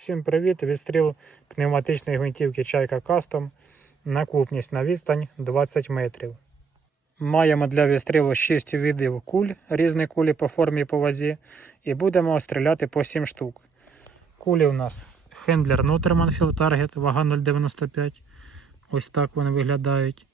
Всім привіт! Відстріл пневматичної гвинтівки Чайка Кастом на купність на відстань 20 метрів. Маємо для відстрілу 6 видів куль, різні кулі по формі і по вазі, і будемо стріляти по 7 штук. Кулі у нас Хендлер Нутерман Target, вага 0,95. Ось так вони виглядають.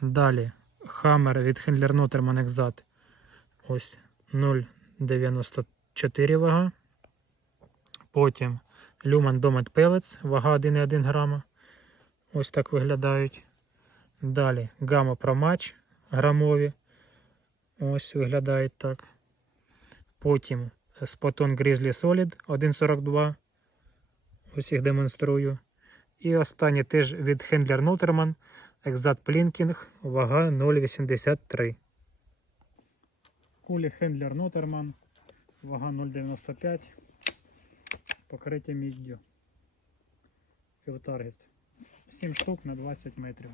Далі Хаммер від Хендлер Нутерман Екзат. Ось 0,94 вага. Потім Lumen Domet Pellets, вага 1,1 грама. Ось так виглядають. Далі Pro Match грамові. Ось виглядають так. Потім Spoton Grizzly Solid 1,42. Ось їх демонструю. І останнє теж від Handler Noterman Exat Plinking, вага 0,83. Кулі Handler Noterman, вага 0,95 покриття міддю. Філтаргет. 7 штук на 20 метрів.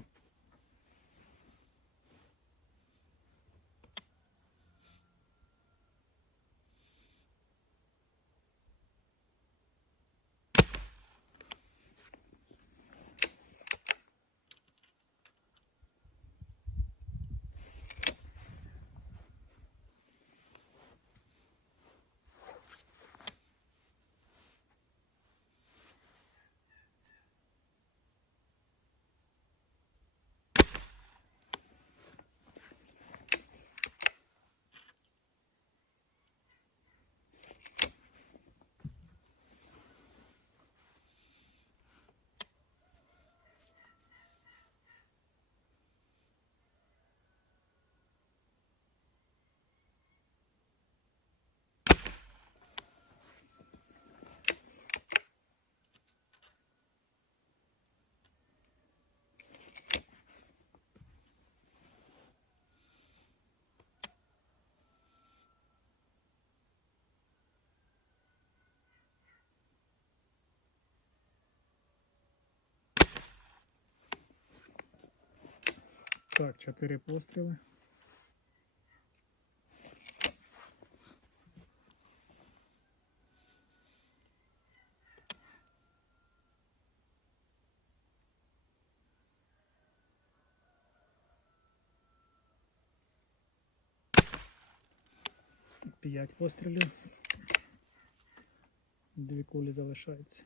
Так, 4 постріли. П'ять пострілів. Дві кулі залишаються.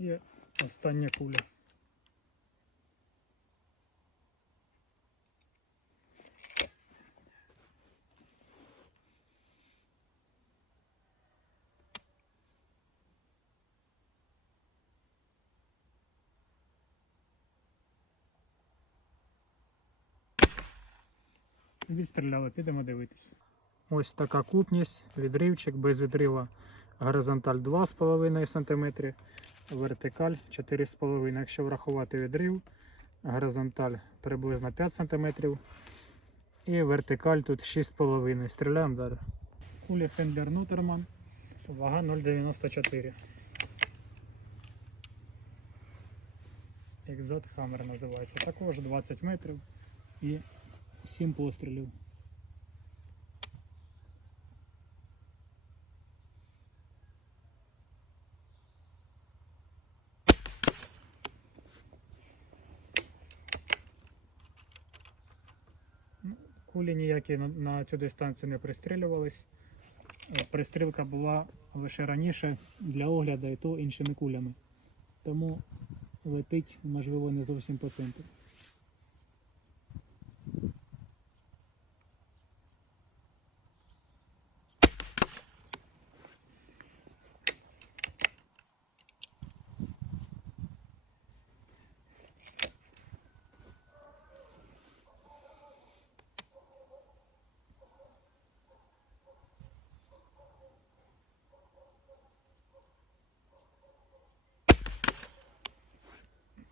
І остання куля. Відстріляли, підемо дивитись. Ось така купність, відривчик без відрива. Горизонталь 2,5 см, вертикаль 4,5 Якщо врахувати відрив, горизонталь приблизно 5 см і вертикаль тут 6,5 Стріляємо далі. Кулі Фендер Нутерман, вага 0,94. Екзот Хаммер називається. Також 20 метрів і 7 пострілів. Кулі ніякі на, цю дистанцію не пристрілювались. Е, Пристрілка була лише раніше для огляду і то іншими кулями. Тому летить, можливо, не зовсім по центру.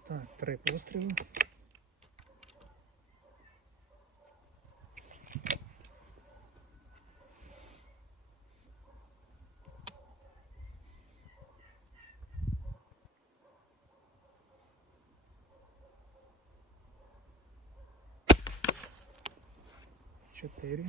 Так, три постріли. четыре.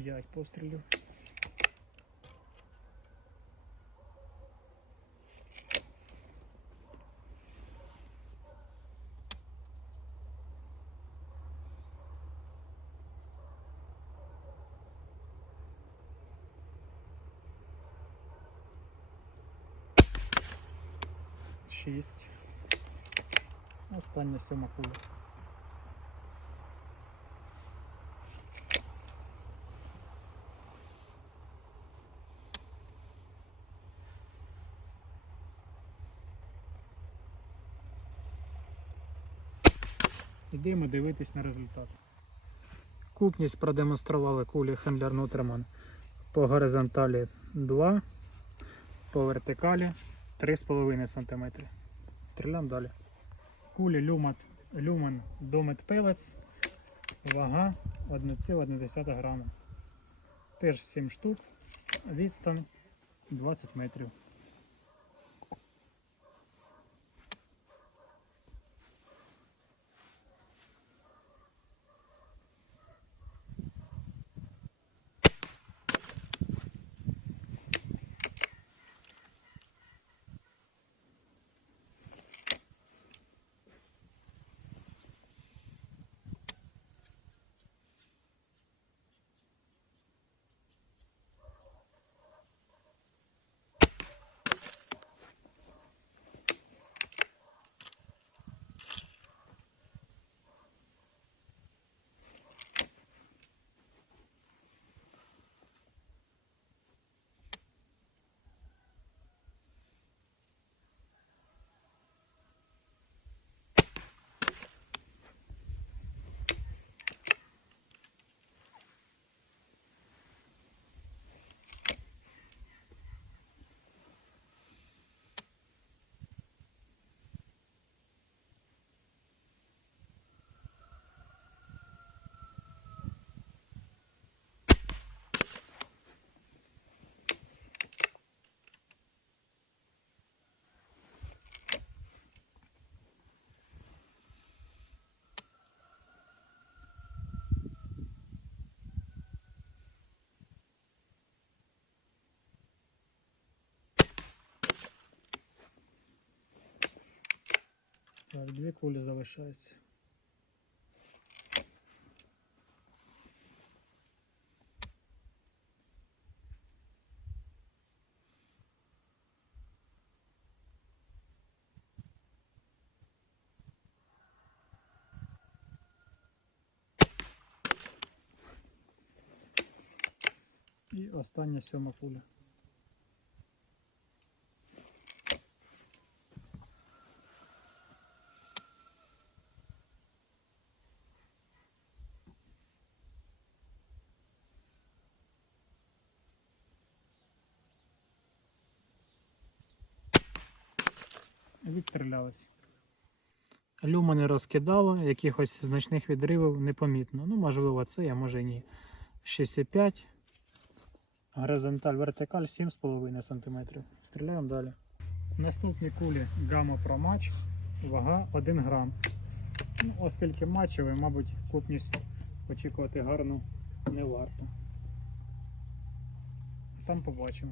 П'ять пострілів. Шість. Остання сьома куля. Йдемо дивитись на результат. Купність продемонстрували кулі Хендлер Нутреман по горизонталі 2, по вертикалі 3,5 см. Стріляємо далі. Кулі Люмат, Lumen Domet Pellets, вага 1,1 грама. Теж 7 штук, відстань 20 метрів. Так, дві кулі залишаються. І остання сьома куля. Відстрілялись. Люма не розкидало, якихось значних відривів непомітно. Ну, можливо, це, а може ні. 6,5. Горизонталь, вертикаль 7,5 см. Стріляємо далі. Наступні кулі Gamma Pro Match, вага 1 грам. Ну, оскільки матчевий, мабуть, купність очікувати гарну не варто. Там побачимо.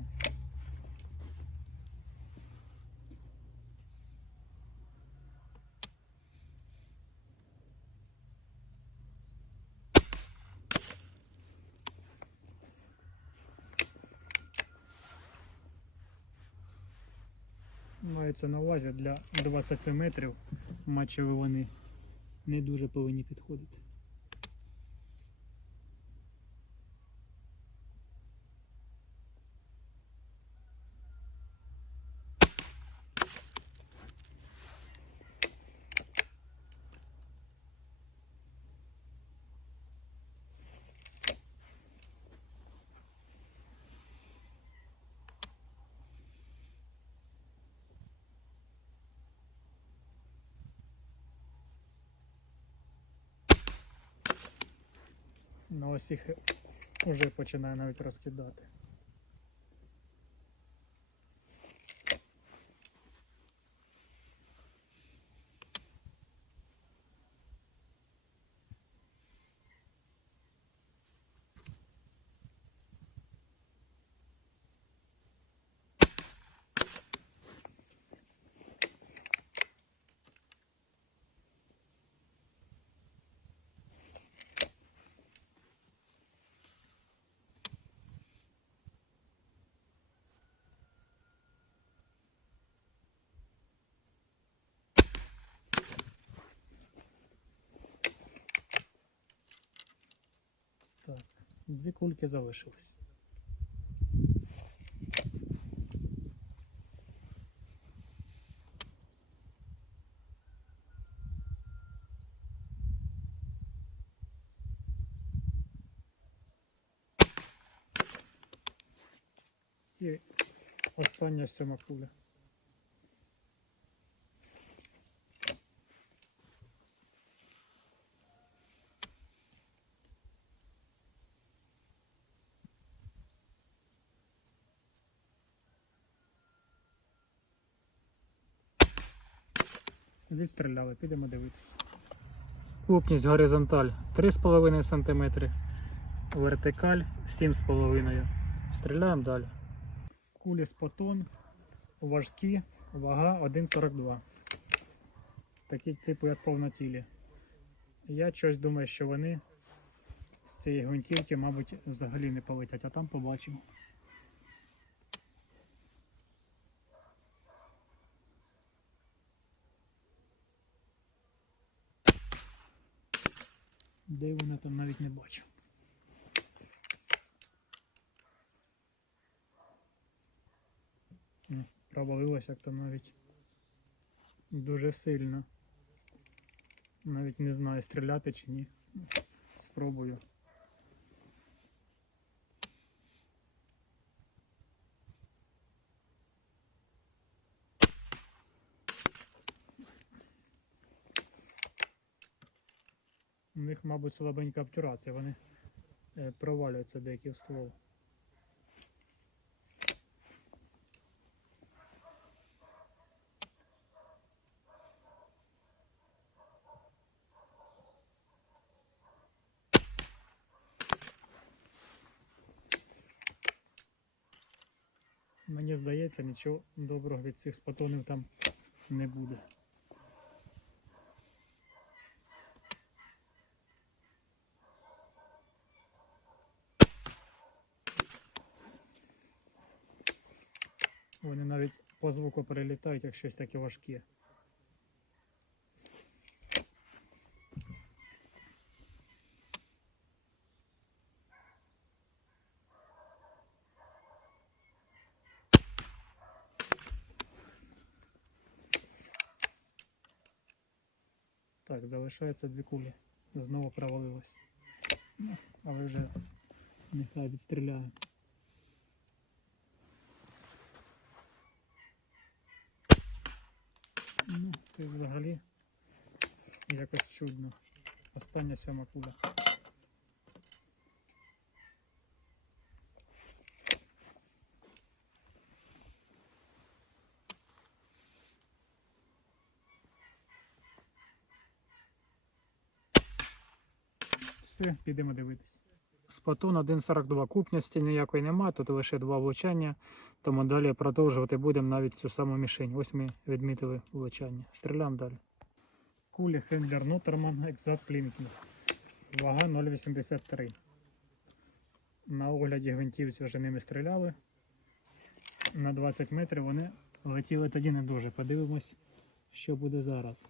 Мається на увазі для 20 метрів матчеві вони не дуже повинні підходити. Ну ось їх вже починає навіть розкидати. Так, дві кульки залишились. І остання сьома куля. Відстріляли, підемо дивитися. Крупність горизонталь 3,5 см, вертикаль 7,5 Стріляємо далі. Кулі з потон, важкі, вага 1,42. Такі типу як повнотілі. Я щось думаю, що вони з цієї гвинтівки, мабуть, взагалі не полетять, а там побачимо. Де вона там навіть не бачу. М, як там навіть дуже сильно. Навіть не знаю, стріляти чи ні. Спробую. У них, мабуть, слабенька обтюрація, вони е, провалюються деякі в ствол. Мені здається, нічого доброго від цих спатонів там не буде. по звуку перелітають, як щось таке важке. Так, залишається дві кулі. Знову провалилось. Ну, але вже нехай відстріляє. Це взагалі якось чудно. Остання сьома куля. Все, підемо дивитись. Спатон 1.42 купності ніякої немає, тут лише два влучання, тому далі продовжувати будемо навіть цю саму мішень. Ось ми відмітили влучання. Стріляємо далі. Кулі Хендлер Ноттерман Exact Linking. Вага 0,83. На огляді гвинтівці вже ними стріляли. На 20 метрів вони летіли тоді не дуже. Подивимось, що буде зараз.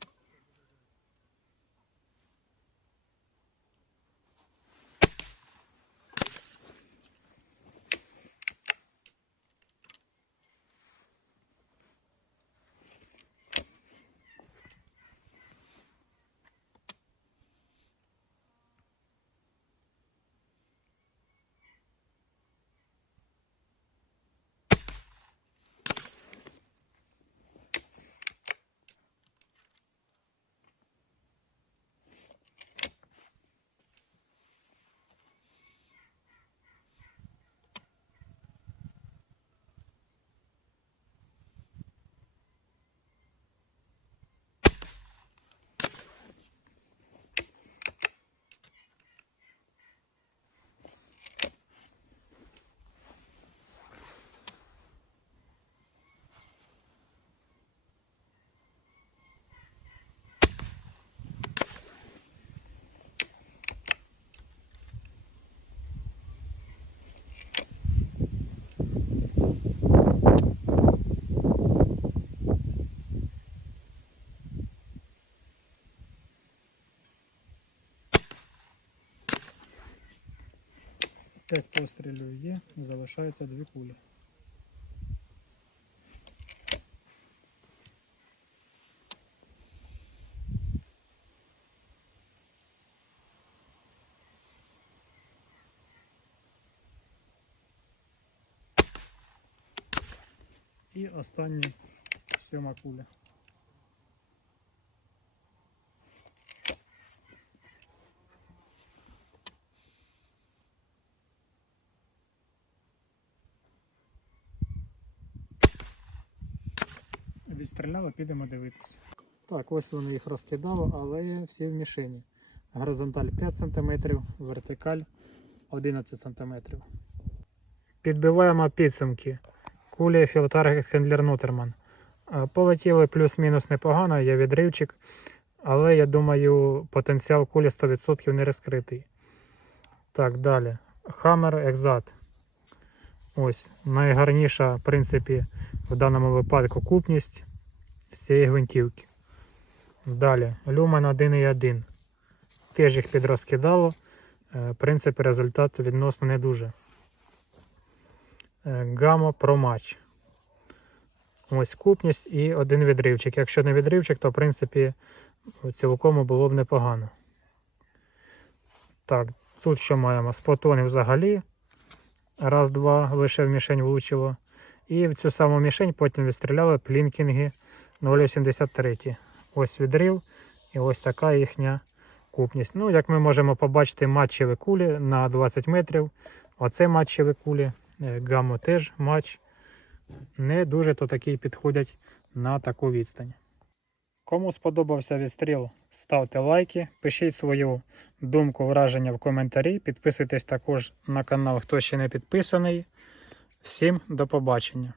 5 пострілів є, залишаються дві кулі. І остання сьома куля. Відстріляли, підемо дивитися. Так, ось вони їх розкидали, але всі в мішені. Горизонталь 5 см, вертикаль 11 см. Підбиваємо підсумки. Кулі філтар Хендлер Нутерман. Е, Полетіли плюс-мінус непогано, є відривчик, але я думаю, потенціал кулі 100% не розкритий. Так, далі. Хаммер Екзат. Ось найгарніша, в принципі, в даному випадку купність з цієї гвинтівки. Далі, люмен 1,1. Теж їх підрозкидало. Е, В принципі, результат відносно не дуже. Е, Pro Match. Ось купність і один відривчик. Якщо не відривчик, то в принципі цілком було б непогано. Так, тут що маємо? Спотони взагалі. Раз, два, лише в мішень влучило. І в цю саму мішень потім відстріляли плінкінги 0,83. Ось відрив. І ось така їхня купність. Ну, як ми можемо побачити, матчеві кулі на 20 метрів. Оце матчеві кулі. Е, Гамо теж матч. Не дуже то такі підходять на таку відстань. Кому сподобався відстріл, ставте лайки, пишіть свою думку, враження в коментарі. Підписуйтесь також на канал, хто ще не підписаний. Всім до побачення!